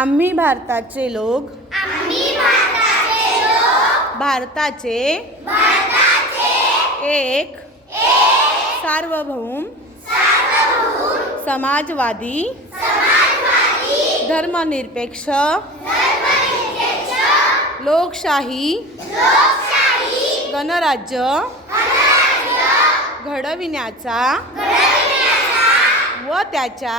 आम्ही भारताचे लोक भारताचे एक सार्वभौम समाजवादी धर्मनिरपेक्ष लोकशाही गणराज्य घडविण्याचा व त्याच्या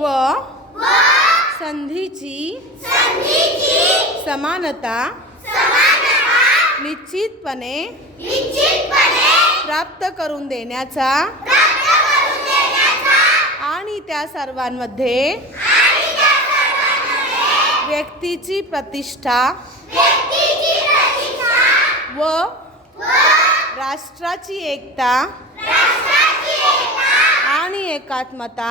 व संधीची समानता निश्चितपणे प्राप्त करून देण्याचा आणि त्या सर्वांमध्ये व्यक्तीची प्रतिष्ठा व राष्ट्राची एकता आणि एकात्मता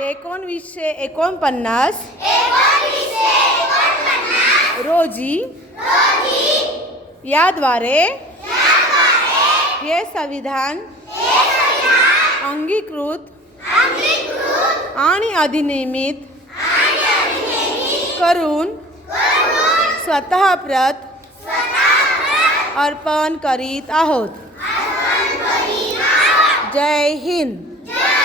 एकोणवीसशे एकोणपन्नास रोजी याद्वारे हे संविधान अंगीकृत आणि अधिनियमित करून स्वतःप्रत अर्पण करीत आहोत जय हिंद